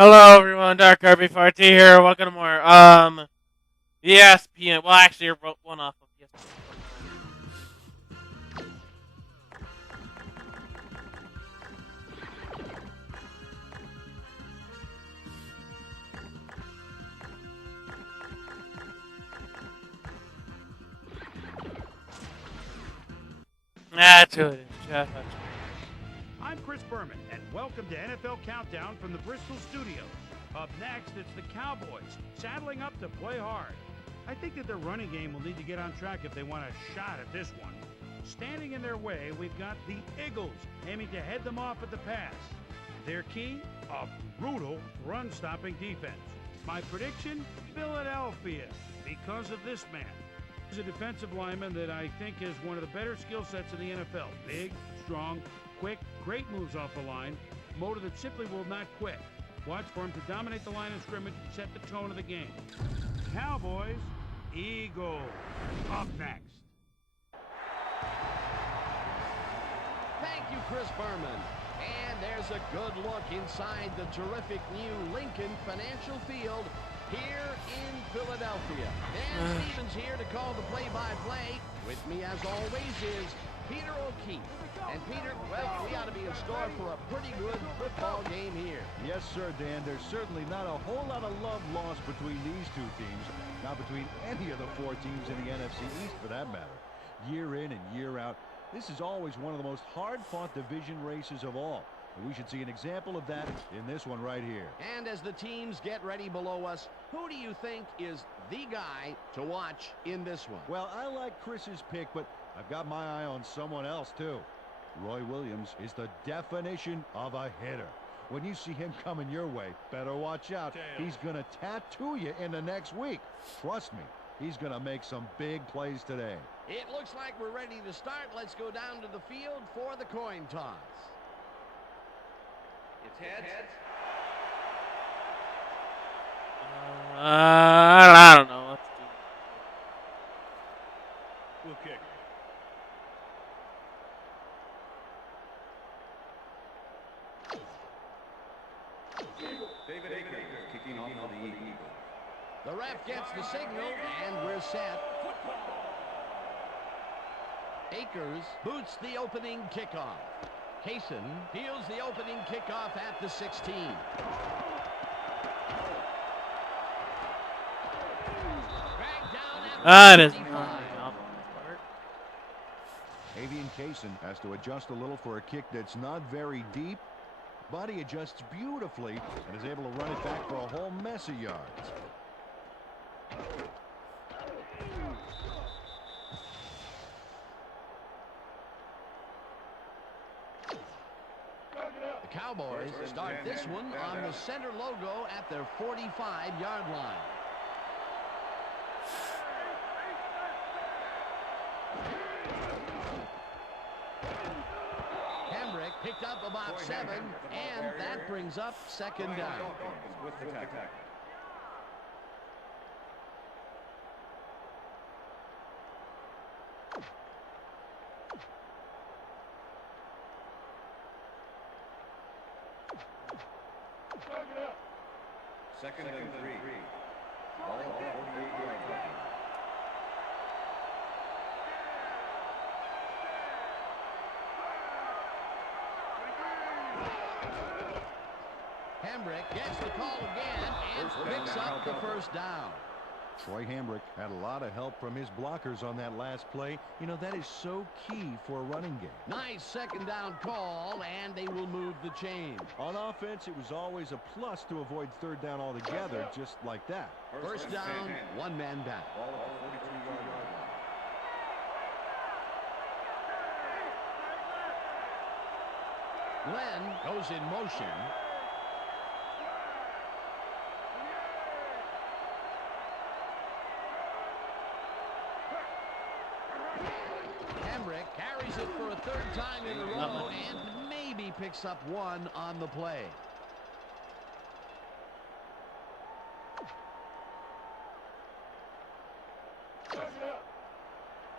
Hello everyone, Dark RB4T here. Welcome to more ESPN. Well, actually, you're one off of ESPN. That's who it is. Jeff. I'm Chris Berman, and welcome to NFL Countdown from the Bristol studios. Up next, it's the Cowboys, saddling up to play hard. I think that their running game will need to get on track if they want a shot at this one. Standing in their way, we've got the Eagles, aiming to head them off at the pass. Their key? A brutal run-stopping defense. My prediction? Philadelphia, because of this man. He's a defensive lineman that I think is one of the better skill sets in the NFL. Big, strong, quick, great moves off the line, motor that simply will not quit. Watch for him to dominate the line of scrimmage and set the tone of the game. Cowboys, Eagles, up next. Thank you, Chris Berman. And there's a good look inside the terrific new Lincoln Financial Field here in Philadelphia. Dan Stevens here to call the play-by-play. With me, as always, is Peter O'Keefe. And Peter, well, we ought to be in store for a pretty good football game here. Yes, sir, Dan. There's certainly not a whole lot of love lost between these two teams, not between any of the four teams in the NFC East for that matter. Year in and year out, this is always one of the most hard-fought division races of all. And we should see an example of that in this one right here. And as the teams get ready below us, who do you think is the guy to watch in this one? Well, I like Chris's pick, but I've got my eye on someone else, too. Roy Williams is the definition of a hitter. When you see him coming your way, better watch out. He's going to tattoo you in the next week. Trust me, he's going to make some big plays today. It looks like we're ready to start. Let's go down to the field for the coin toss. It's heads. I don't know. Let's do We'll kick. David Akers kicking off for the Eagles. The ref gets the signal, and we're set. Akers boots the opening kickoff. Kaysen fields the opening kickoff at the 16. Dragged down at That the is 25. not. Avian Kaysen has to adjust a little for a kick that's not very deep, but he adjusts beautifully and is able to run it back for a whole mess of yards. The Cowboys start this one on the center logo at their 45-yard line. Hambrick picked up about 7, and that brings up second down. With the tackle. Second and 3. Ball at the 48-yard line. Hambrick gets the call again and picks up the first down. Troy Hambrick had a lot of help from his blockers on that last play. You know, that is so key for a running game. Nice second down call, and they will move the chain. On offense, it was always a plus to avoid third down altogether, just like that. First down, one man back. Ball at the 42-yard line. Glenn goes in motion. Hambrick carries it for a third time in a row and maybe picks up one on the play.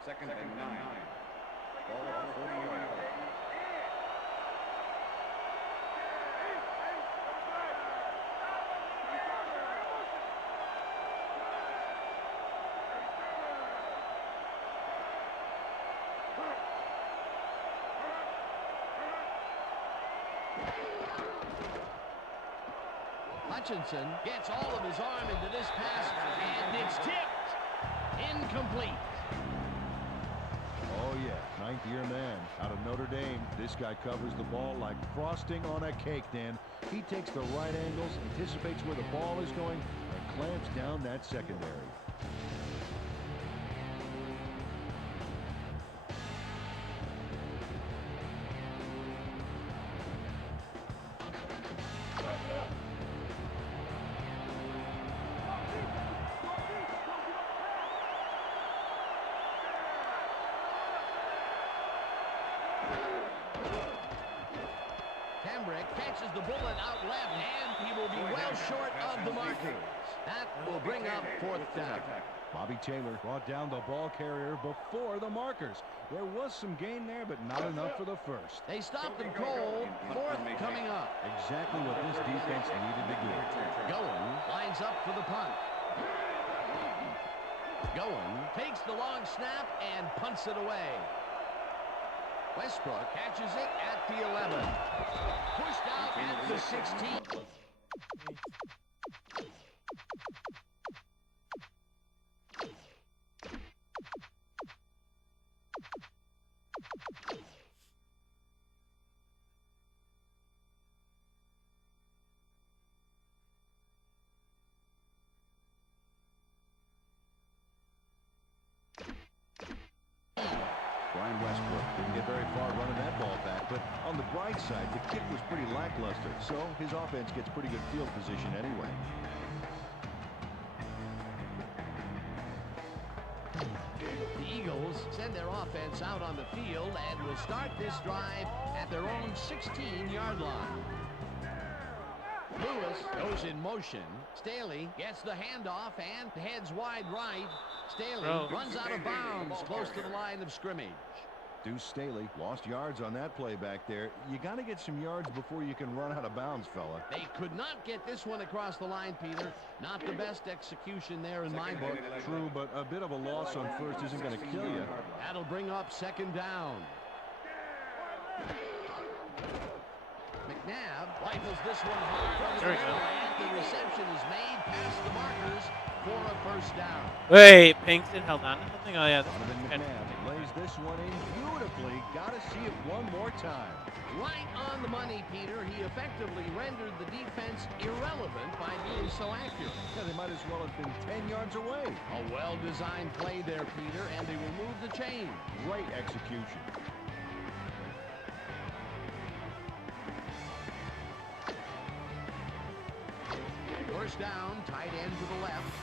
Second and 9. Ball at the 40-yard line. Hutchinson gets all of his arm into this pass, and it's tipped. Incomplete. Oh, yeah, ninth-year man out of Notre Dame. This guy covers the ball like frosting on a cake, Dan. He takes the right angles, anticipates where the ball is going, and clamps down that secondary. Catches the bullet out left, and he will be well short of the marker. That will bring up fourth down. Bobby Taylor brought down the ball carrier before the markers. There was some gain there, but not enough for the first. They stopped him cold. Fourth coming up. Exactly what this defense needed to do. Goen lines up for the punt. Goen takes the long snap and punts it away. Westbrook catches it at the 11. Pushed out at the 16. Brian Westbrook didn't get very far running that ball back, but on the bright side, the kick was pretty lackluster, so his offense gets pretty good field position anyway. The Eagles send their offense out on the field and will start this drive at their own 16-yard line. Lewis goes in motion. Staley gets the handoff and heads wide right. Staley runs out of bounds close to the line of scrimmage. Deuce Staley lost yards on that play back there. You got to get some yards before you can run out of bounds, fella. They could not get this one across the line, Peter. Not the best execution there in my book. True, but a bit of a loss on first isn't going to kill you. That'll bring up second down. McNabb rifles this one hard. There we go. And the reception is made past the markers for a first down. Wait, Pinkston held on to something? Oh, yeah. Donovan McNabb lays this one in beautifully. Got to see it one more time. Right on the money, Peter. He effectively rendered the defense irrelevant by being so accurate. Yeah, they might as well have been 10 yards away. A well-designed play there, Peter, and they will move the chain. Great execution. First down, tight end to the left.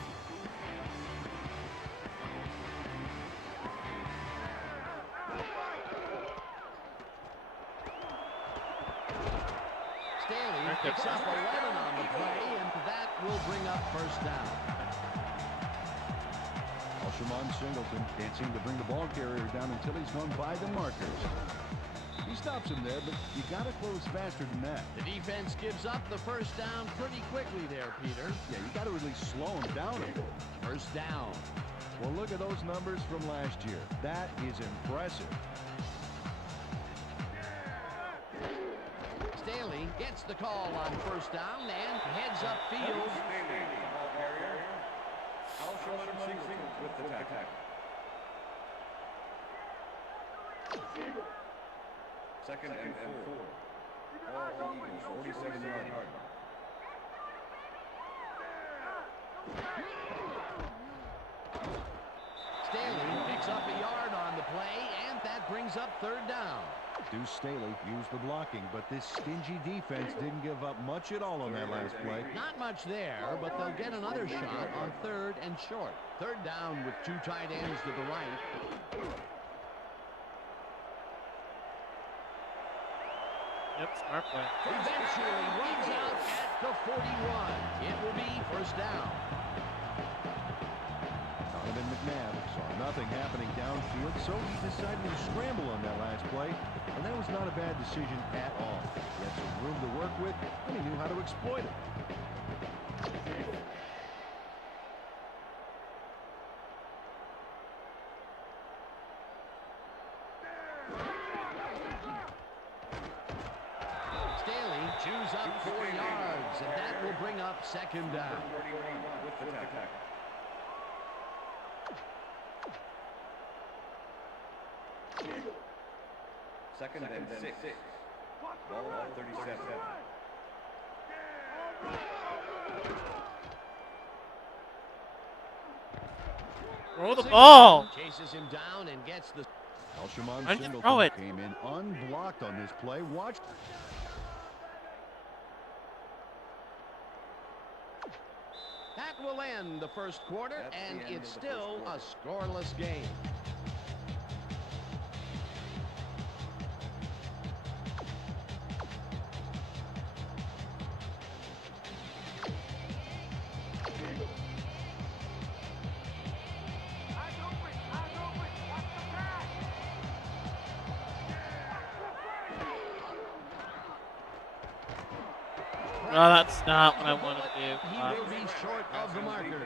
Staley picks up 11 on the play, and that will bring up first down. Alshon Singleton can't seem to bring the ball carrier down until he's gone by the markers. He stops him there, but you got to close faster than that. The defense gives up the first down pretty quickly there, Peter. Yeah, you got to really slow him down a bit. First down. Well, look at those numbers from last year. That is impressive. Staley gets the call on first down and heads upfield. Alshon with the tackle. Second and 4. All Eagles, 47-yard line. Staley picks up a yard on the play, and that brings up third down. Deuce Staley used the blocking, but this stingy defense didn't give up much at all on that last play. Not much there, but they'll get another shot on third and short. Third down with two tight ends to the right. Yep, smart play. Eventually runs out at the 41. It will be first down. Donovan McNabb saw nothing happening downfield, so he decided to scramble on that last play, and that was not a bad decision at all. He had some room to work with, and he knew how to exploit it. Staley chews up 4 yards, and that will bring up second down. 31 with the tackle. Second and 6. Ball at 37. Throw the ball. Chases him down and gets the... Alshimon Why'd you throw Singleton it? came in unblocked on this play. Watch. That will end the first quarter, That's and the end it's of the still a first scoreless game. Oh, that's not what I want to do. He will be short of the marker.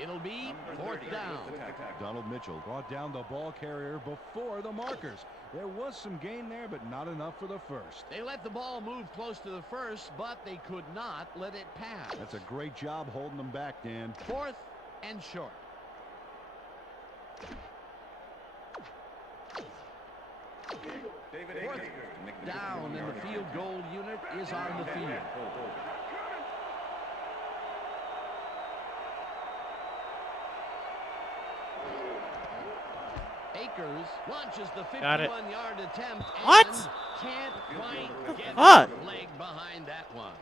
It'll be fourth down. Donald Mitchell brought down the ball carrier before the markers. There was some gain there, but not enough for the first. They let the ball move close to the first, but they could not let it pass. That's a great job holding them back, Dan. Fourth and short. David Fourth Akers to make the down, and the field goal unit is on the field. Akers launches the Got it. 51-yard attempt What? and can't quite get fuck? the leg behind that one.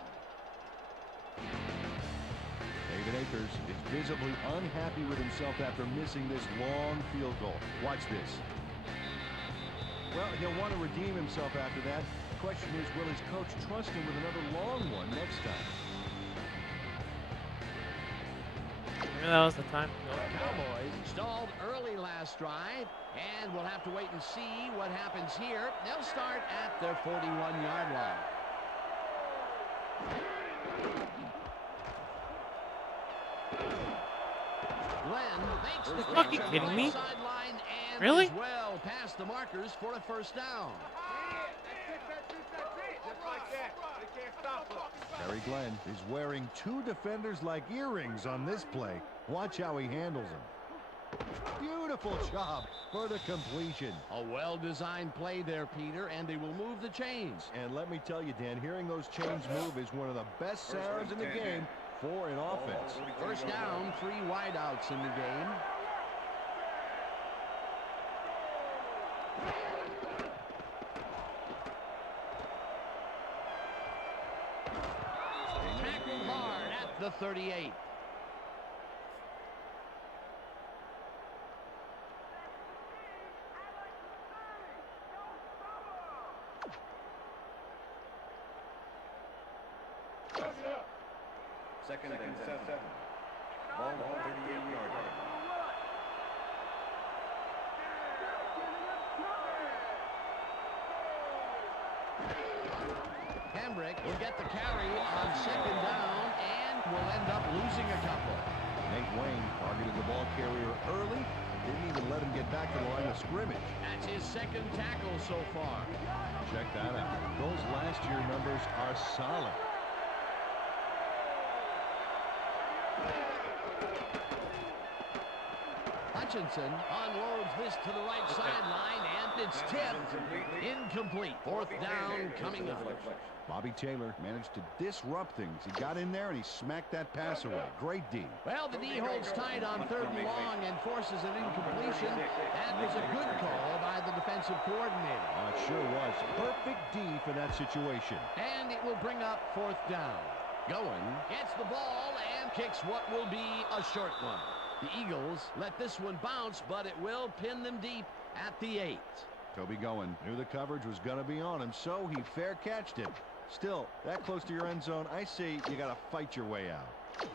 David Akers is visibly unhappy with himself after missing this long field goal. Watch this. Well, he'll want to redeem himself after that. The question is, will his coach trust him with another long one next time? Maybe that was the time to go. Cowboys stalled early last drive, and we'll have to wait and see what happens here. They'll start at their 41-yard line. Glenn makes the Are you catch on kidding the me? right sideline and Really? is well past the markers for a first down. Terry Glenn is wearing two defenders like earrings on this play. Watch how he handles them. Beautiful job for the completion. A well-designed play there, Peter, and they will move the chains. And let me tell you, Dan, hearing those chains move is one of the best sounds in the game for an offense. First down, 3 wideouts in the game. Tackled hard at the 38. Second and 7. Ball 38-yard line. Hambrick will get the carry on second down and will end up losing a couple. Nate Wayne targeted the ball carrier early. Didn't even let him get back to the line of scrimmage. That's his second tackle so far. Check that out. Those last year numbers are solid. Hutchinson unloads this to the right sideline, and it's tipped. Incomplete. Fourth down coming up. Bobby Taylor managed to disrupt things. He got in there and he smacked that pass away. Great D. Well, the D holds tight on third and long and forces an incompletion. That was a good call by the defensive coordinator. It sure was. Perfect D for that situation. And it will bring up fourth down. Going gets the ball and kicks what will be a short one. The Eagles let this one bounce, but it will pin them deep at the 8. Toby Goen knew the coverage was going to be on him, so he fair catched it. Still, that close to your end zone, I say you got to fight your way out.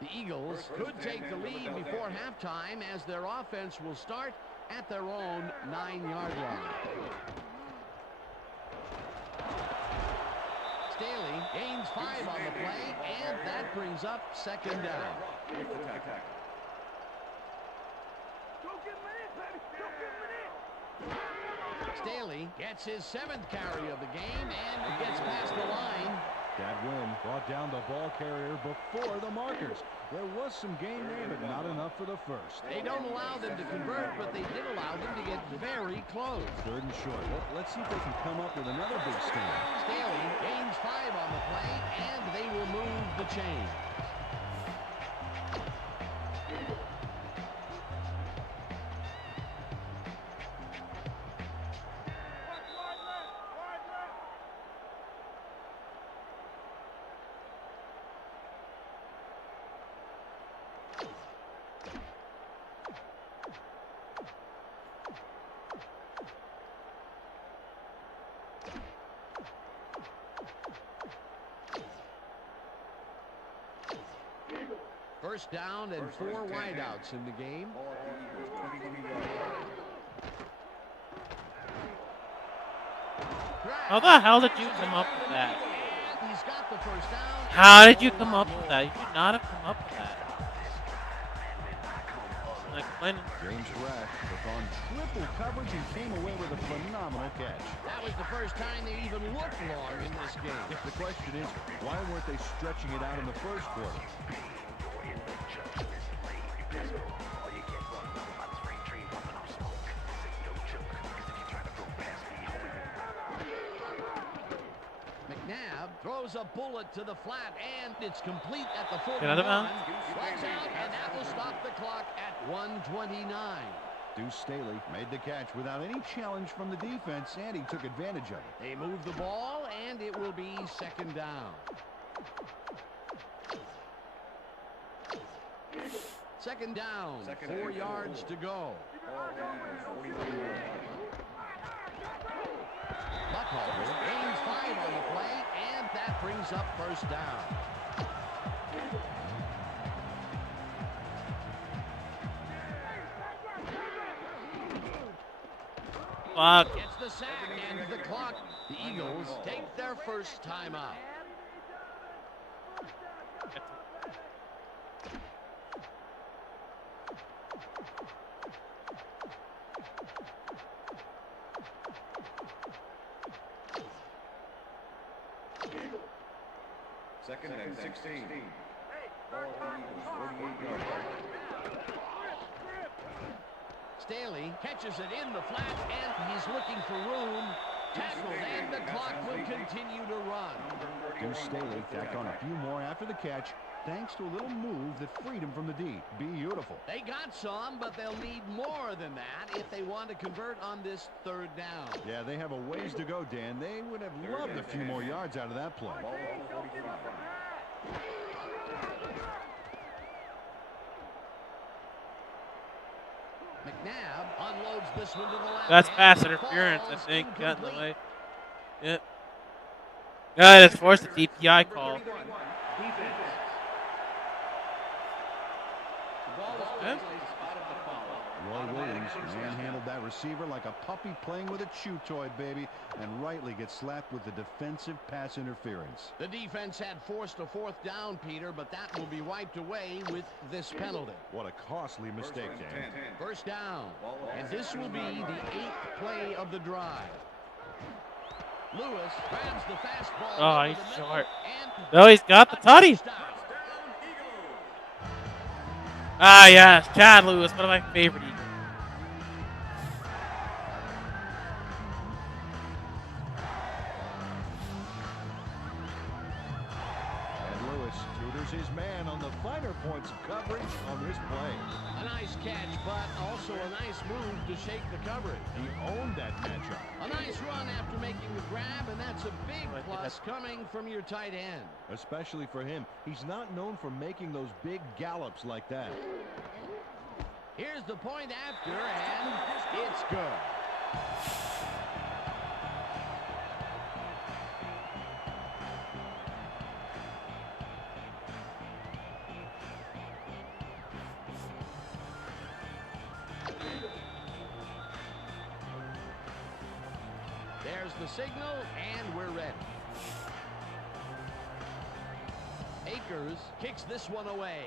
The Eagles could take the lead before halftime as their offense will start at their own 9-yard line. Staley gains 5 on the play, and that brings up second down. Staley gets his 7th carry of the game and gets past the line. That win Brought down the ball carrier before the markers. There was some gain there, but not enough for the first. They don't allow them to convert, but they did allow them to get very close. 3rd and short. Let's see if they can come up with another big stand. Staley gains 5 on the play, and they will move the chain. First down and 4 wideouts in the game. Ball at the Eagles, 23 yards. How the hell did you come up with that? He's got the first down. How did you come up with that? You should not have come up with that. Like, when James Thrash took on triple coverage and came away with a phenomenal catch. That was the first time they even looked long in this game. The question is, why weren't they stretching it out in the first quarter? McNabb throws a bullet to the flat, and it's complete at the 41. Get out of bounds. Flags out, and that will stop the clock at 1:29. Deuce Staley made the catch without any challenge from the defense, and he took advantage of it. They move the ball, and it will be 2nd down. 2nd down, 4 yards to go. Ball at the Eagles, 43 yards. Buckhalter gains 5 on the play, and that brings up 1st down. fuck. Gets the sack, and the clock. The Eagles take their first timeout. Second and 16. Ball at the Eagles, 48 yards. Staley catches it in the flat, and he's looking for room. Tackled, and the clock will continue to run. Deuce Staley tacked on a few more after the catch, thanks to a little move that freed him from the D. Beautiful. They got some, but they'll need more than that if they want to convert on this 3rd down. Yeah, they have a ways to go, Dan. They would have loved a few more yards out of that play. Ball at the 45. McNabb unloads this one to the left. That's and pass it interference, I falls think. Got in the incomplete. way. Yep. Guy that's forced a DPI call. Yeah. Roy Williams manhandled that receiver like a puppy playing with a chew toy, baby, and rightly gets slapped with the defensive pass interference. The defense had forced a 4th down, Peter, but that will be wiped away with this penalty. What a costly mistake, Dan. 1st down, and this will be the 8th play of the drive. Lewis grabs the fastball. Oh, over he's the middle, short. and No, he's got the tutty. touchdown. Ah, yes. Chad Lewis, one of my favorite Eagles. And Lewis tutors his man on the finer points of coverage on this play. A nice catch, but also a nice move to shake the coverage. He owned that matchup. A nice run after making the grab, and that's a big plus coming from your tight end. Especially for him. He's not known for making those big gallops like that. Here's the point after, and it's good. There's the signal, and we're ready. Akers kicks this one away.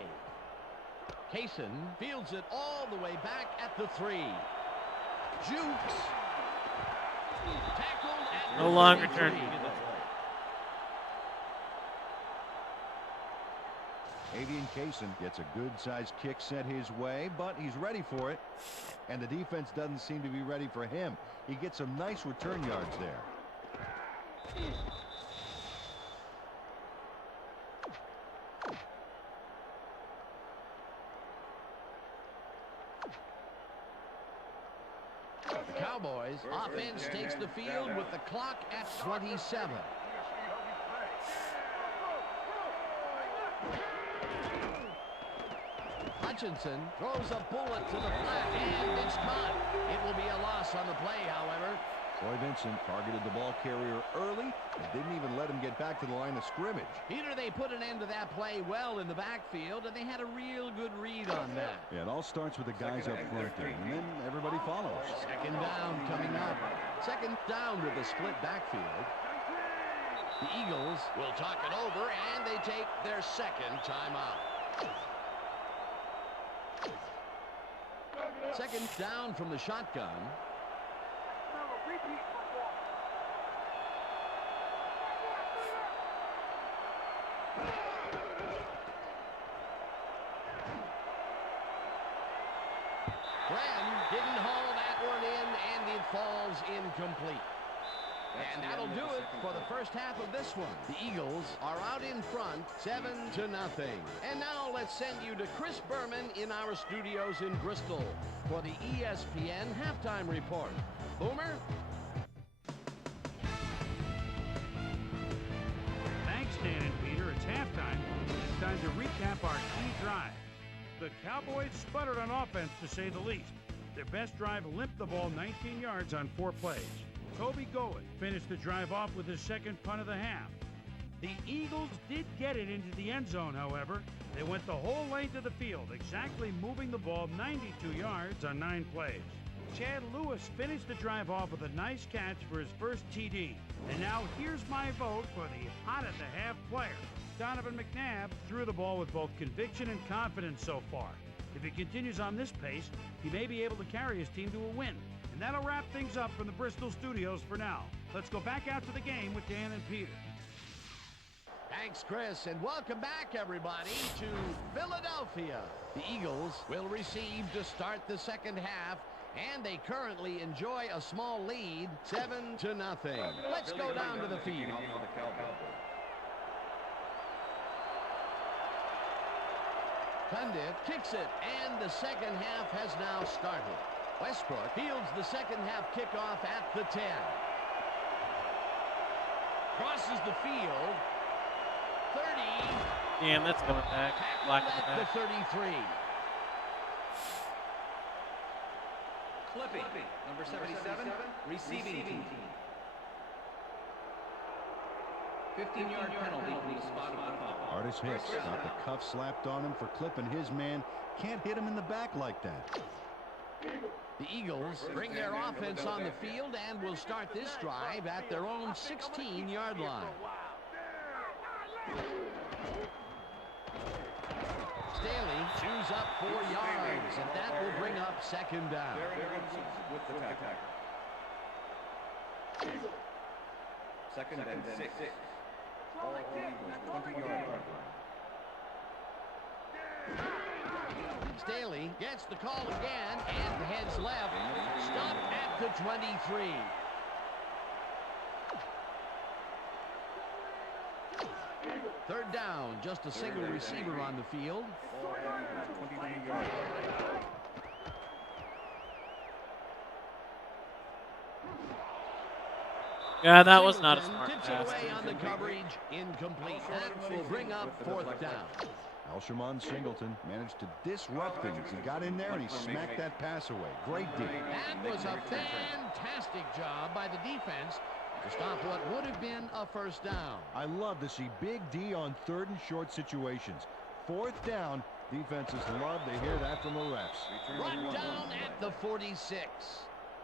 Kaysen fields it all the way back at the 3. Jukes. Tackled at No longer 33. turning. Avian Kaysen gets a good-sized kick sent his way, but he's ready for it. And the defense doesn't seem to be ready for him. He gets some nice return yards there. The Cowboys offense takes the field with the clock at 27. Hutchinson throws a bullet to the flat, and it's caught. It will be a loss on the play, however. Troy Vincent targeted the ball carrier early and didn't even let him get back to the line of scrimmage. Peter, they put an end to that play well in the backfield, and they had a real good read on that. Yeah, it all starts with the guys up front there, and then everybody follows. Second down coming up. Second down with a split backfield. The Eagles will talk it over, and they take their second timeout. Second down from the shotgun. Glenn didn't haul that one in, and it falls incomplete. And that'll do it for the first half of this one. The Eagles are out in front, 7-0. And now let's send you to Chris Berman in our studios in Bristol for the ESPN halftime report. Boomer? Thanks, Dan and Peter. It's halftime. It's time to recap our key drive. The Cowboys sputtered on offense, to say the least. Their best drive limped the ball 19 yards on 4 plays. Toby Gowen finished the drive off with his second punt of the half. The Eagles did get it into the end zone, however. They went the whole length of the field, exactly moving the ball 92 yards on 9 plays. Chad Lewis finished the drive off with a nice catch for his first TD. And now here's my vote for the hot-at-the-half player. Donovan McNabb threw the ball with both conviction and confidence so far. If he continues on this pace, he may be able to carry his team to a win. And that'll wrap things up from the Bristol studios for now. Let's go back out to the game with Dan and Peter. Thanks, Chris, and welcome back, everybody, to Philadelphia. The Eagles will receive to start the second half, and they currently enjoy a small lead, 7-0. Let's go down to the field. Pundit kicks it, and the second half has now started. Westbrook fields the second half kickoff at the 10. Crosses the field. 30. Damn, that's coming back. Black At the 33. Clipping, number 77, receiving team. 15-yard penalty from the spot of the foul. Artis Hicks got the cuff slapped on him for clipping his man. Can't hit him in the back like that. The Eagles bring their offense on the field and will start this drive at their own 16-yard line. Staley chews up 4 yards, and that will bring up second down. With the tackle. Second and 6. Ball at the Eagles, 20-yard line. Staley gets the call again and heads left. Stop at the 23. Third down, just a single receiver on the field. Ball at the Eagles, 22 yards. Yeah, that was not a Singleton smart tips pass. it away on the coverage, incomplete. That will bring up fourth down. Alshimon Singleton managed to disrupt things. He got in there and he smacked that pass away. Great D. That was a fantastic job by the defense to stop what would have been a first down. I love to see Big D on third and short situations. Fourth down, defenses love to hear that from the refs. Brought down at the 46.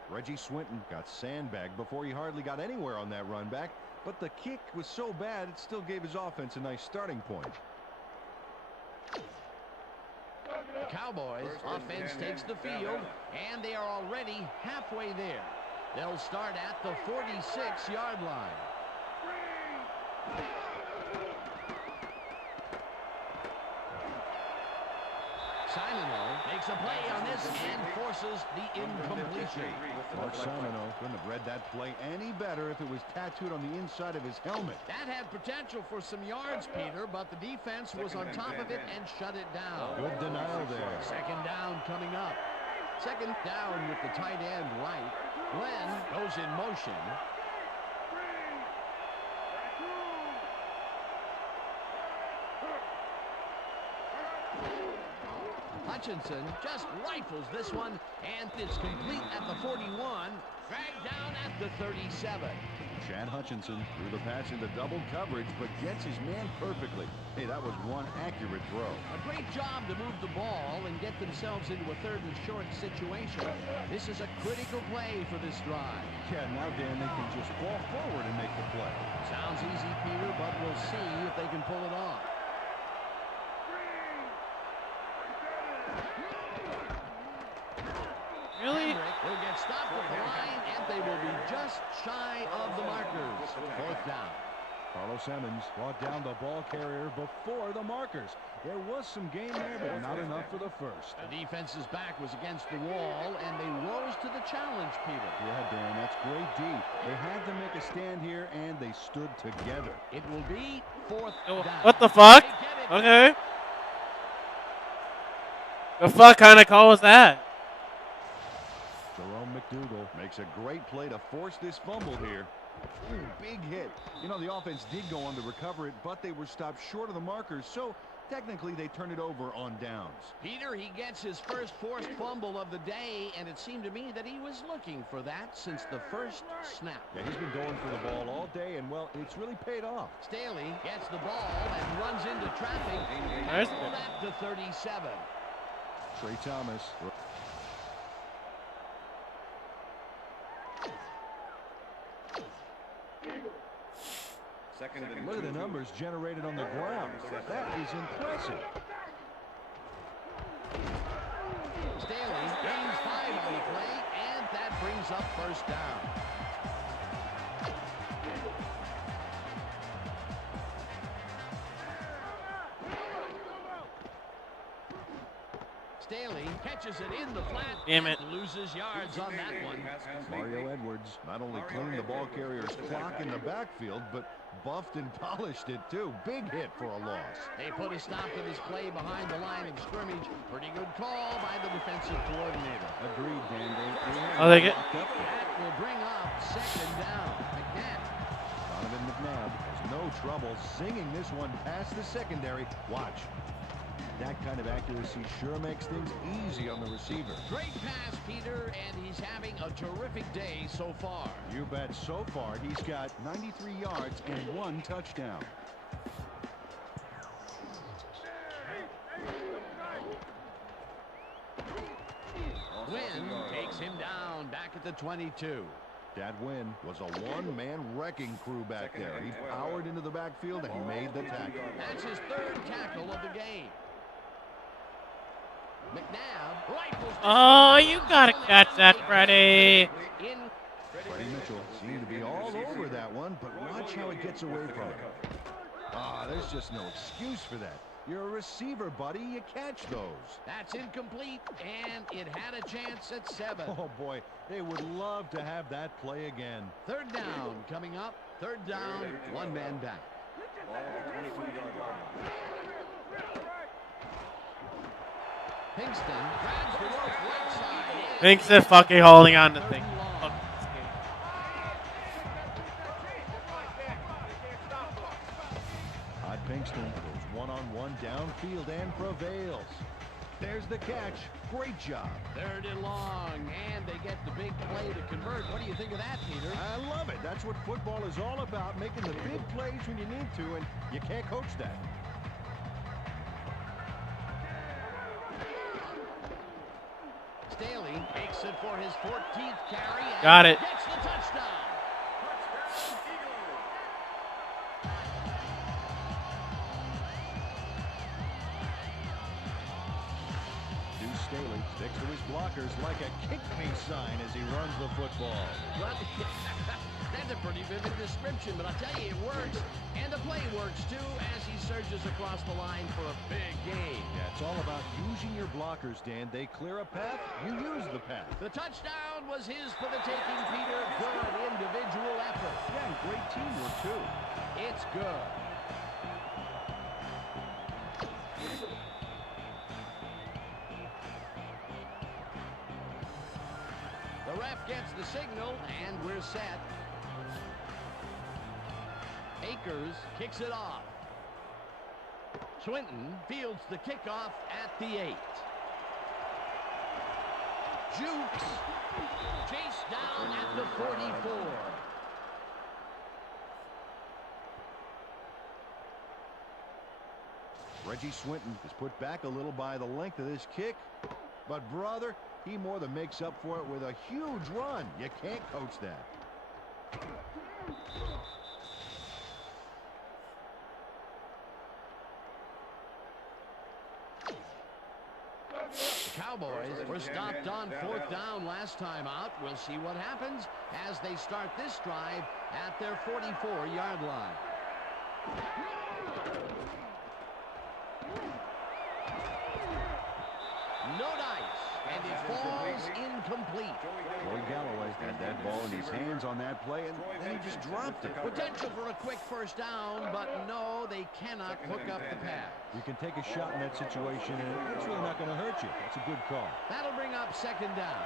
Reggie Swinton got sandbagged before he hardly got anywhere on that run back, but the kick was so bad it still gave his offense a nice starting point. The Cowboys offense takes the field, and they are already halfway there. They'll start at the 46-yard line. Simino makes a play on this and forces the incompletion. Mark Simino couldn't have read that play any better if it was tattooed on the inside of his helmet. That had potential for some yards, Peter, but the defense was on top of it and shut it down. Good denial there. Second down coming up. Second down with the tight end right. Glenn goes in motion. Hutchinson just rifles this one, and it's complete at the 41, dragged down at the 37. Chad Hutchinson threw the pass into double coverage, but gets his man perfectly. Hey, that was one accurate throw. A great job to move the ball and get themselves into a third and short situation. This is a critical play for this drive. Yeah, now, Dan, they can just fall forward and make the play. Sounds easy, Peter, but we'll see if they can pull it off. Really? Will get stopped at the line, and they will be just shy of the markers. Fourth down. Carlos Emmons brought down the ball carrier before the markers. There was some gain there, but not enough for the first. The defense's back was against the wall, and they rose to the challenge, Peter. Yeah, Dan, that's great D. They had to make a stand here, and they stood together. It will be fourth Oh, down. what the fuck? They get it. Okay. The fuck kind of call was that? Jerome McDougal makes a great play to force this fumble here. Ooh, big hit. You know, the offense did go on to recover it, but they were stopped short of the markers, so technically they turned it over on downs. Peter, he gets his first forced fumble of the day, and it seemed to me that he was looking for that since the first snap. Yeah, he's been going for the ball all day, and, well, it's really paid off. Staley gets the ball and runs into traffic. There's Tackled at the 37. Trey Thomas. Second and Look at the numbers generated on the ground. That is impressive. Staley gains 5 on the play, and that brings up first down. Staley catches it in the flat. Damn it. And loses yards on that one. Mario Edwards not only cleaned the ball carrier's clock in the backfield, but buffed and polished it too. Big hit for a loss. They put a stop to this play behind the line of scrimmage. Pretty good call by the defensive coordinator. Agreed, Dan. Oh, they get. That will bring up second down. McNabb. Donovan McNabb has no trouble singing this one past the secondary. Watch. That kind of accuracy sure makes things easy on the receiver. Great pass, Peter, and he's having a terrific day so far. You bet. So far, he's got 93 yards and 1 touchdown. Wynn takes him down back at the 22. That win was a one-man wrecking crew back there. He powered into the backfield and made the tackle. That's his third tackle of the game. McNabb rifles. Oh, you gotta catch that, Freddie. In Freddie Mitchell seemed to be all over that one, but watch how it gets away from him. Ah, there's just no excuse for that. You're a receiver, buddy. You catch those. That's incomplete, and it had a chance at 7. Oh, boy. They would love to have that play again. Third down coming up. Third down, one man back. Ball at the 22-yard line. Pinkston grabs the rope right side. Thinks they're fucking holding on to things. Fuck this game. Todd Pinkston goes one-on-one downfield and prevails. There's the catch. Great job. Third and long, and they get the big play to convert. What do you think of that, Peter? I love it. That's what football is all about, making the big plays when you need to, and you can't coach that. Staley makes it for his 14th carry. And Got it. Gets the touchdown. Deuce Staley sticks to his blockers like a kick me sign as he runs the football. Well, that Another pretty vivid description, but I'll tell you, it works. And the play works, too, as he surges across the line for a big gain. Yeah, it's all about using your blockers, Dan. They clear a path, you use the path. The touchdown was his for the taking, Peter. Good individual effort. Yeah, and great teamwork, too. It's good. The ref gets the signal, and we're set. Akers kicks it off. Swinton fields the kickoff at the 8. Jukes chased down at the 44. Reggie Swinton is put back a little by the length of this kick. But, brother, he more than makes up for it with a huge run. You can't coach that. The Cowboys were stopped on 4th down last time out. We'll see what happens as they start this drive at their 44-yard line. No dice, and it falls incomplete. Joey Galloway had that ball in his hands on that play, and then he just dropped it. Potential for a quick first down, but no, they cannot hook up the pass. You can take a shot in that situation, and it's really not going to hurt you. It's a good call. That'll bring up 2nd down.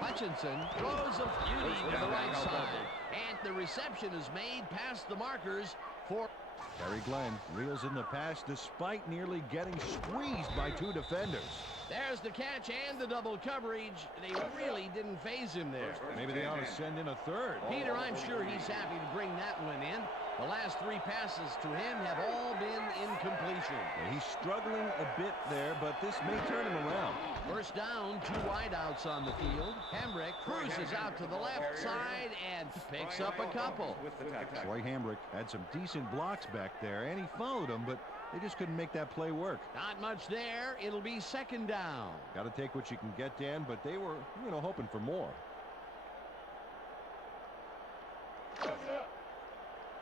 Hutchinson throws a beauty to the right side, and the reception is made past the markers for... Terry Glenn reels in the pass despite nearly getting squeezed by 2 defenders. There's the catch and the double coverage. They really didn't phase him there. Maybe they ought to send in a third. Peter, I'm sure he's happy to bring that one in. The last 3 passes to him have all been incompletion. Yeah, he's struggling a bit there, but this may turn him around. First down, 2 wideouts on the field. Hamrick cruises out to the left side and picks up a couple. Troy Hamrick had some decent blocks back there, and he followed them, but they just couldn't make that play work. Not much there. It'll be 2nd down. Got to take what you can get, Dan, but they were, hoping for more.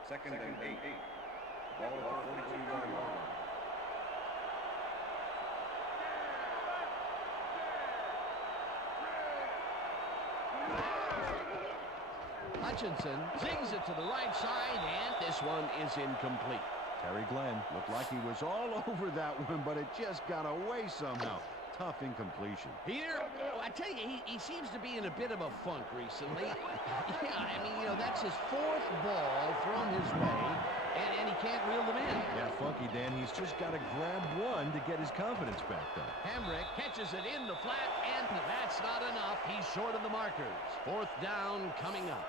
2nd and 8. Ball at the 42-yard line. Hutchinson zings it to the right side, and this one is incomplete. Terry Glenn looked like he was all over that one, but it just got away somehow. Tough incompletion. Peter, I tell you, he seems to be in a bit of a funk recently. Yeah, I mean, that's his 4th ball thrown his way, and he can't reel them in. Yeah, funky, Dan. He's just got to grab one to get his confidence back, though. Hamrick catches it in the flat, and that's not enough. He's short of the markers. 4th down coming up.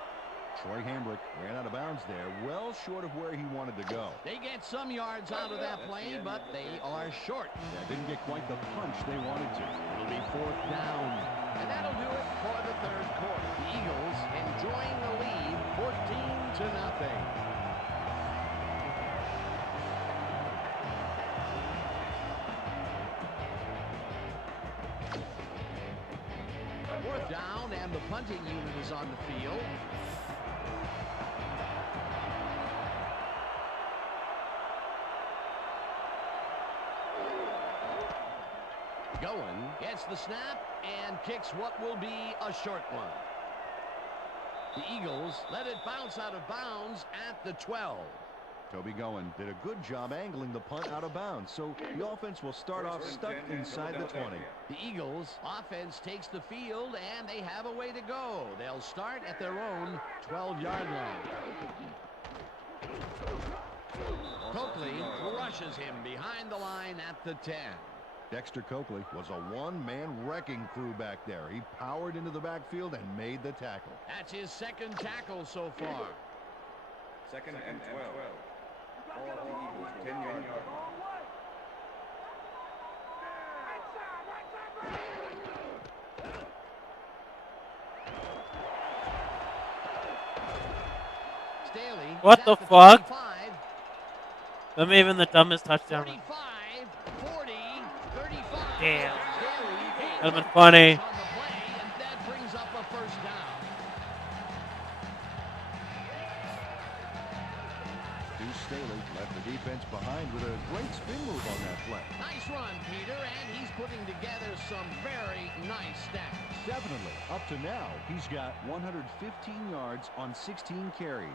Troy Hamrick ran out of bounds there, well short of where he wanted to go. They get some yards out of that play, but they are short. Yeah, didn't get quite the punch they wanted to. It'll be 4th down. And that'll do it for the 3rd quarter. The Eagles enjoying the lead, 14-0. Fourth down, and the punting unit is on the field. Goen gets the snap and kicks what will be a short one. The Eagles let it bounce out of bounds at the 12. Toby Goen did a good job angling the punt out of bounds, so the offense will start off stuck inside the 20. The Eagles offense takes the field, and they have a way to go. They'll start at their own 12-yard line. Coakley rushes him behind the line at the 10. Dexter Coakley was a one-man wrecking crew back there. He powered into the backfield and made the tackle. That's his 2nd tackle so far. 2nd and 12. Ball at the Eagles, 10-yard line. Staley. What the fuck? I'm even the dumbest touchdown. 35, 40, 35. Damn. Staley That'd been funny. on the play, and Deuce Staley left the defense behind with a great spin move on that play. Nice run, Peter, and he's putting together some very nice stats. Definitely. Up to now, he's got 115 yards on 16 carries.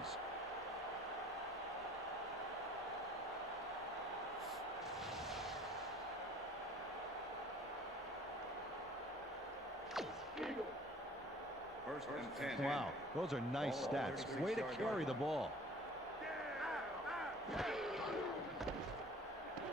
First and 10. Wow, those are nice stats. Way to carry the ball.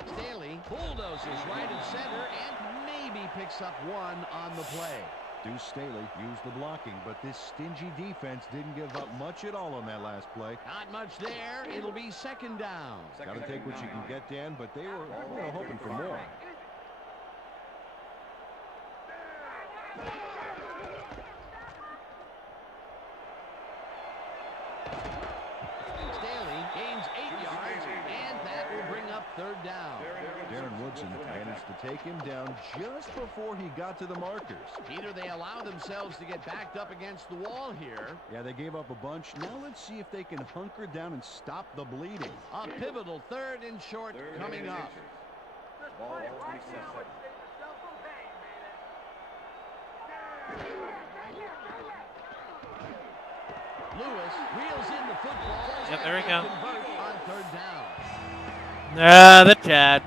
Staley bulldozes right at center and maybe picks up one on the play. Deuce Staley used the blocking, but this stingy defense didn't give up much at all on that last play. Not much there. It'll be second down. Got to take what you can get, Dan, but they were hoping for more. Staley gains 8 yards, and that will bring up third down. Darren Woodson managed to take him down just before he got to the markers. Peter, they allow themselves to get backed up against the wall here. Yeah, they gave up a bunch. Now let's see if they can hunker down and stop the bleeding. A pivotal third and short coming up. Ball 27. Lewis reels in the football. Yep, there we go. Convert on third down. The Chad.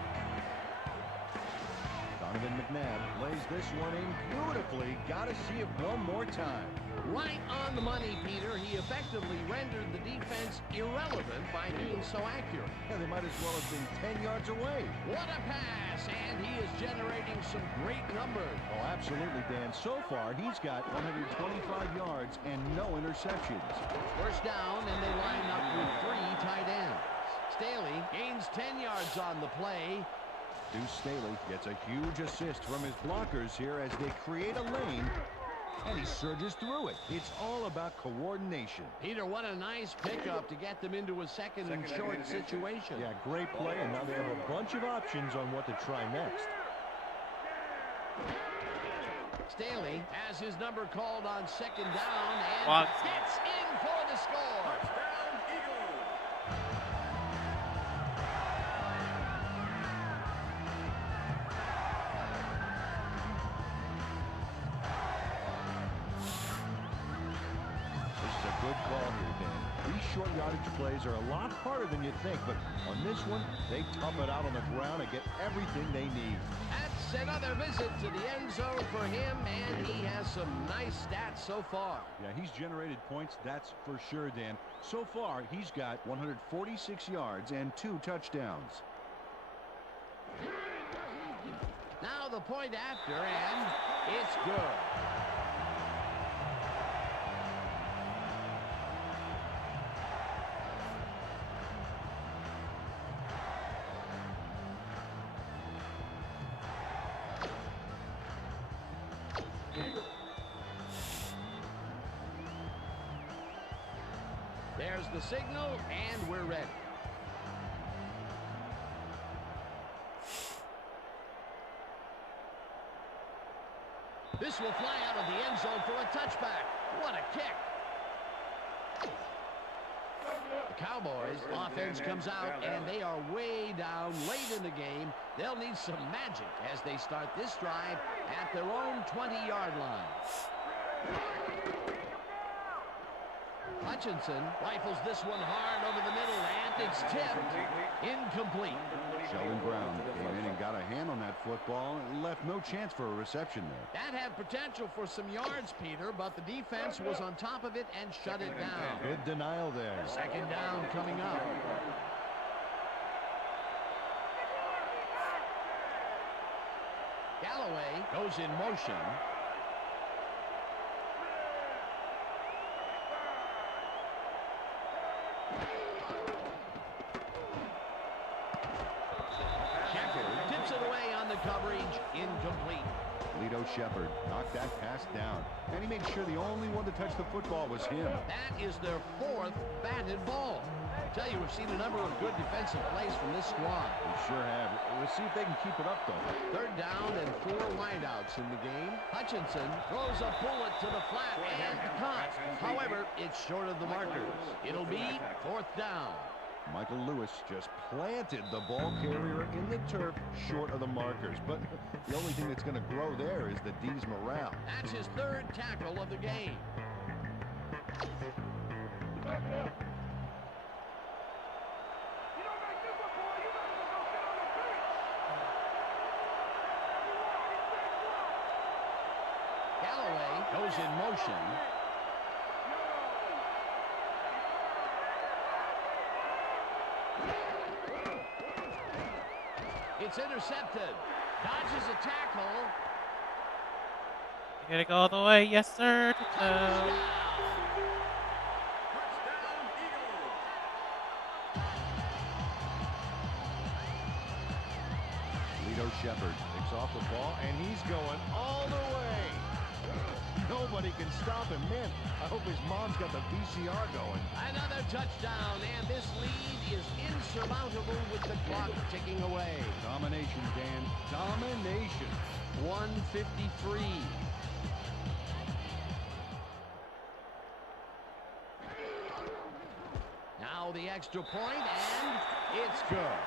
Donovan McNabb lays this one in beautifully. Got to see it one more time. Right on the money, Peter. He effectively rendered the defense irrelevant by being so accurate. Yeah, they might as well have been 10 yards away. What a pass, and he is generating some great numbers. Oh, absolutely, Dan. So far, he's got 125 yards and no interceptions. First down, and they line up with 3 tight ends. Staley gains 10 yards on the play. Deuce Staley gets a huge assist from his blockers here as they create a lane, and he surges through it. It's all about coordination. Peter, what a nice pickup to get them into a second and short situation. Yeah, great play, and now they have a bunch of options on what to try next. Staley has his number called on second down and What? gets in for the score. Touchdown, Eagles. This is a good call here, Dan. These short yardage plays are a lot harder than you think, but on this one, they tough it out on the ground and get everything they need. That's another visit to the end zone for him, and he has some nice stats so far. Yeah, he's generated points, that's for sure, Dan. So far, he's got 146 yards and 2 touchdowns. Now the point after, and it's good. There's the signal, and we're ready. This will fly out of the end zone for a touchback. What a kick. The Cowboys offense comes out, and they are way down late in the game. They'll need some magic as they start this drive at their own 20-yard line. Hutchinson rifles this one hard over the middle, and it's tipped. Incomplete. Sheldon Brown came in and got a hand on that football and left no chance for a reception there. That had potential for some yards, Peter, but the defense was on top of it and shut it down. Good denial there. Second down coming up. Galloway goes in motion. Shepard tips it away on the coverage. Incomplete. Lito Shepard knocked that pass down, and he made sure the only one to touch the football was him. That is their 4th batted ball. I tell you, we've seen a number of good defensive plays from this squad. We sure have. We'll see if they can keep it up, though. Third down and 4 wideouts in the game. Hutchinson throws a bullet to the flat and caught. However, it's short of the markers. It'll be 4th down. Michael Lewis just planted the ball carrier in the turf short of the markers. But the only thing that's going to grow there is the D's morale. That's his third tackle of the game. Galloway goes in motion. It's intercepted. Dodges a tackle. You gotta go all the way. Yes, sir. Touchdown, Lito Shepherd picks off the ball, and he's going all the way. Nobody can stop him. Man, I hope his mom's got the VCR going. Another touchdown, and this lead is insurmountable with the clock ticking away. Domination, Dan. Domination. 153. Now the extra point, and it's good.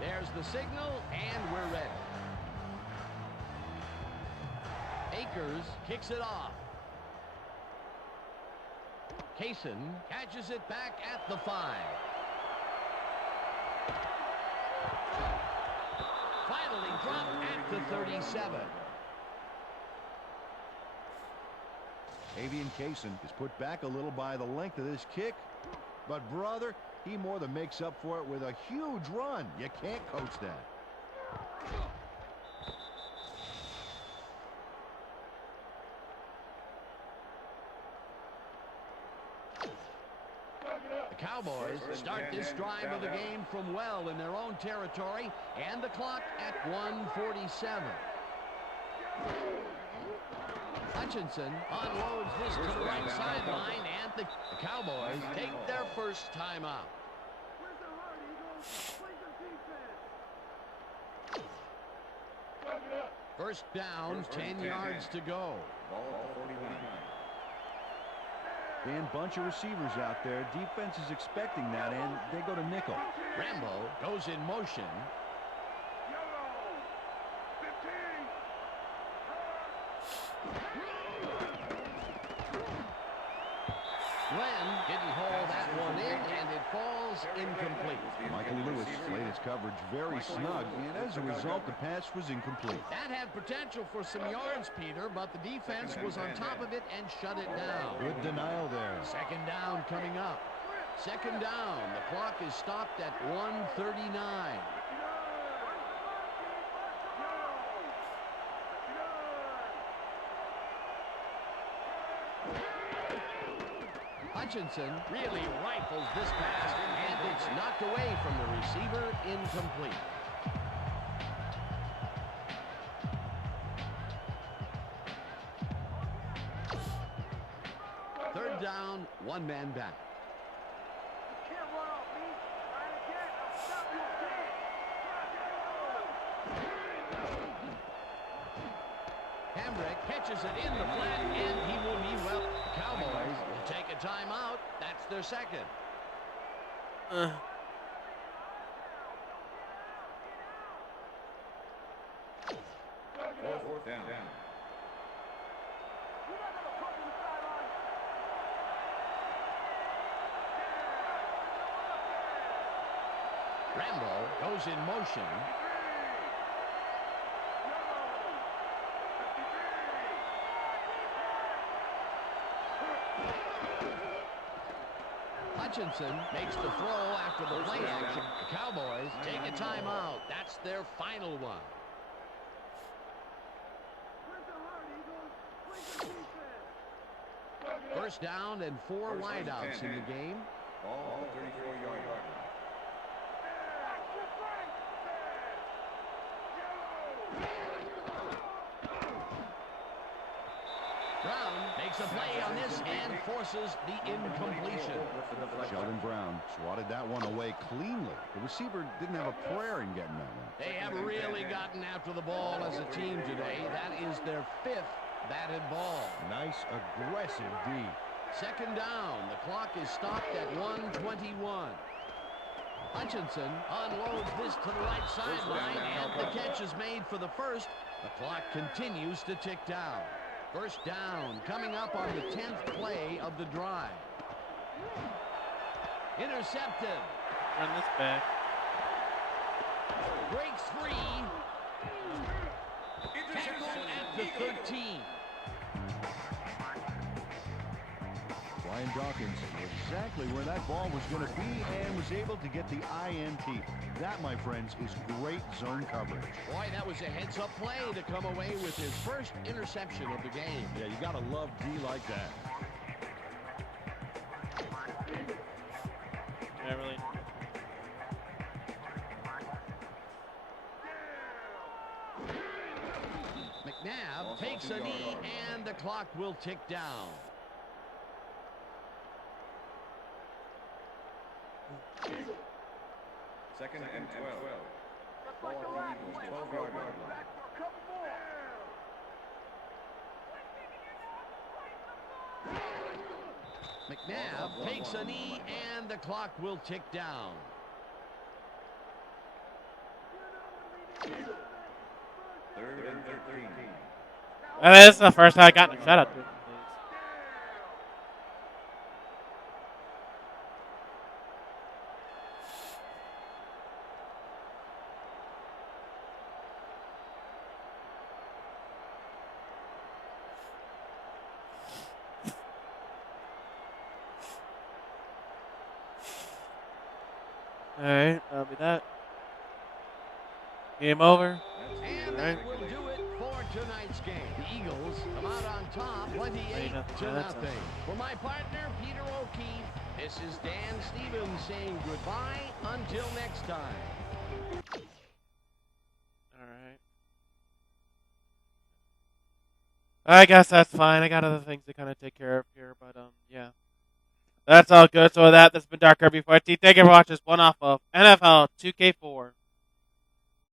There's the signal, and we're ready. Akers kicks it off. Kaysen catches it back at the 5. Finally dropped at the 37. Avian Kaysen is put back a little by the length of this kick. But, brother, he more than makes up for it with a huge run. You can't coach that. The Cowboys start this drive of the game from well in their own territory, and the clock at 1:47. Hutchinson unloads this to the right sideline, and the Cowboys take their first timeout. First down, 10 yards to go. Ball at the 41. Dan, bunch of receivers out there. Defense is expecting that, and they go to nickel. Rambo goes in motion. Glenn didn't haul that one in, and it falls incomplete. Michael Lewis laid his coverage very snug, and as a result, the pass was incomplete. That had potential for some yards, Peter, but the defense was on top of it and shut it down. Good denial there. Second down coming up. Second down. The clock is stopped at 1:39. Hutchinson really rifles this pass, and it's knocked away from the receiver, incomplete. Third down, one man back. Hamrick catches it in the flat, and he will be well. Cowboys will take a timeout. That's their second. Fourth down. Rambo goes in motion. Hutchinson makes the throw after the play action. The Cowboys take a timeout. That's their final one. First down and 4 wideouts in the game. Ball at the 34-yard line. Brown makes a play on this and forces the incompletion. Sheldon Brown swatted that one away cleanly. The receiver didn't have a prayer in getting that one. They have really gotten after the ball as a team today. That is their 5th Batted ball. Nice, aggressive D. Second down. The clock is stopped at 1:21. Hutchinson unloads this to the right sideline, and the catch is made for the first. The clock continues to tick down. First down coming up on the 10th play of the drive. Intercepted. Run this back. Breaks free. Tackle at the 13. Brian Dawkins knew exactly where that ball was going to be and was able to get the INT. That, my friends, is great zone coverage. Boy, that was a heads-up play to come away with his first interception of the game. Yeah, you got to love D like that. Yeah, really. McNabb takes a knee, and the clock will tick down. Second and 12. Ball at the Eagles, 12-yard line. McNabb takes a knee, and the clock will tick down. Third and 13. This is the first time I got a shot at this. Alright, that'll be that. Game over. And that will do it for tonight's game. The Eagles come out on top, 28-0. For my partner, Peter O'Keefe, this is Dan Stevens saying goodbye until next time. Alright. I guess that's fine. I got other things to kind of take care of here, but yeah. That's all good. So with that, this has been Dark Kirby 14. Thank you for watching this one off of NFL 2K4.